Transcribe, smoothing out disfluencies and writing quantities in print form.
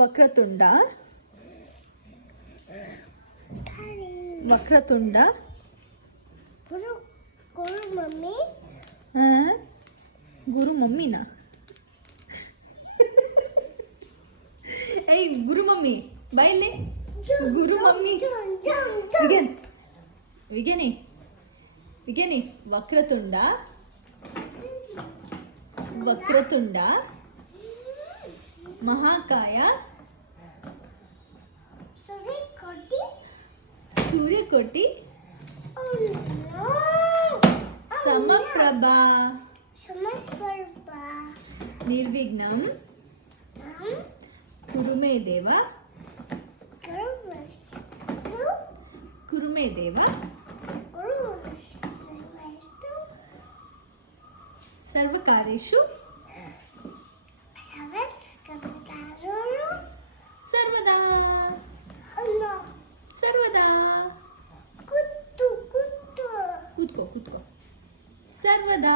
ವಕ್ರತುಂಡ ವಕ್ರತುಂಡ ಗುರು mummy ಗುರು ಮಮ್ಮಿನ ಏಯ್ ಗುರು mummy ಬೈಲಿ ಗುರು mummy vegan ವಿಗನಿ Vakratunda Vakratunda ಮಹಾಕಾಯ ಸೂರ್ಯಕೋಟಿ ಸಮಪ್ರಭಾ ನಿರ್ವಿಘ್ನಂ ಕುರುಮೇ ದೇವ ಕುರುಮೇ ದೇವ ಸರ್ವಕಾರ್ಯೇಷು ಸರ್ವದಾ ಸರ್ವದಾ ಕೂತ್ಕೋ ಸರ್ವದಾ